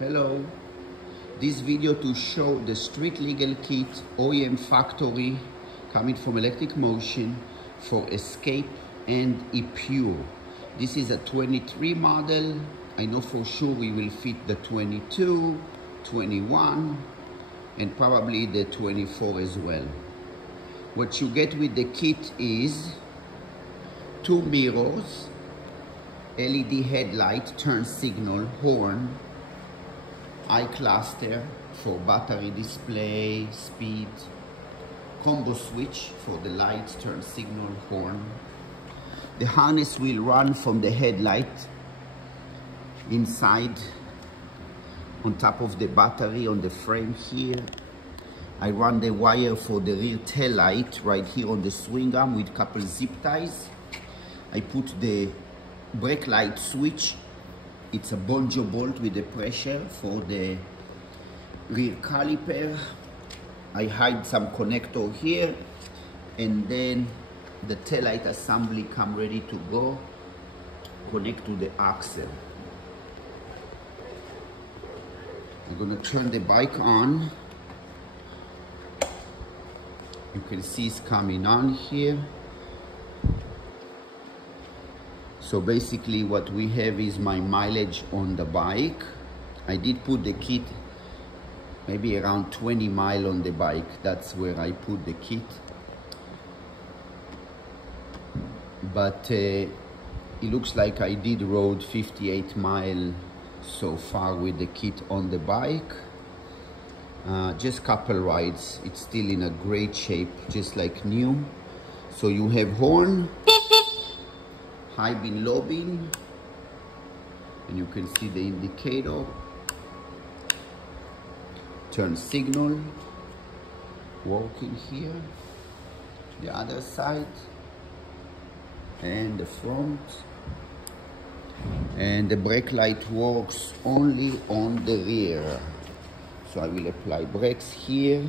Hello, this video to show the street legal kit OEM factory coming from Electric Motion for Escape and Epure. This is a 23 model. I know for sure we will fit the 22, 21 and probably the 24 as well. What you get with the kit is 2 mirrors, LED headlight, turn signal, horn, eye cluster for battery display, speed, combo switch for the lights, turn signal, horn. The harness will run from the headlight inside on top of the battery on the frame here. I run the wire for the rear tail light right here on the swing arm with couple zip ties. I put the brake light switch. It's a bonjo bolt with the pressure for the rear caliper. I hide some connector here, and then the taillight assembly come ready to go. Connect to the axle. I'm gonna turn the bike on. You can see it's coming on here. So basically what we have is my mileage on the bike. I did put the kit maybe around 20 miles on the bike. That's where I put the kit. But it looks like I did rode 58 miles so far with the kit on the bike. Just couple rides. It's still in a great shape, just like new. So you have horn, high beam, low beam, and you can see the indicator, turn signal working here, the other side and the front, and the brake light works only on the rear. So I will apply brakes here,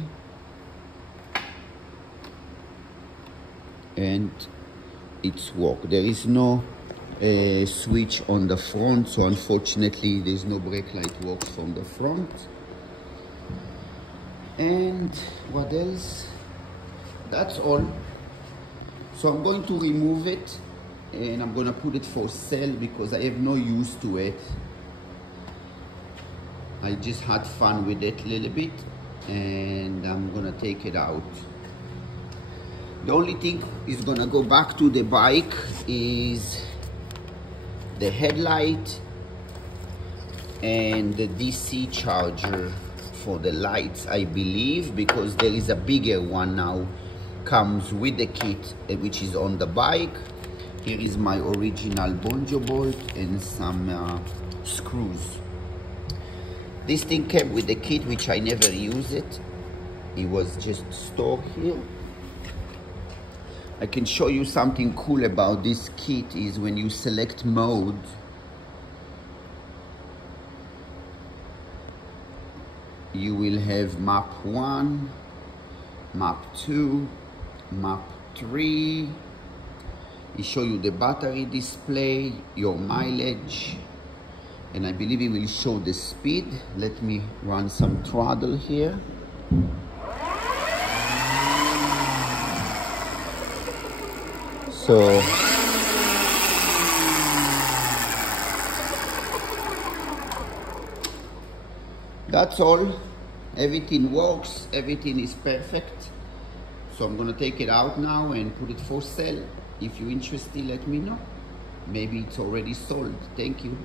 and it's work. There is no switch on the front, so unfortunately there's no brake light works from the front. And what else? That's all. So I'm going to remove it and I'm gonna put it for sale because I have no use to it. I just had fun with it a little bit and I'm gonna take it out. The only thing is gonna go back to the bike is the headlight and the DC charger for the lights, I believe, because there is a bigger one now, comes with the kit, which is on the bike. Here is my original bonjo bolt and some screws. This thing came with the kit, which I never use it. It was just stored here. I can show you something cool about this kit is when you select mode, you will have map 1, map 2, map 3. It show you the battery display, your mileage, and I believe it will show the speed. Let me run some throttle here. So that's all. Everything works, everything is perfect. So I'm gonna take it out now and put it for sale. If you're interested, let me know. Maybe it's already sold. Thank you.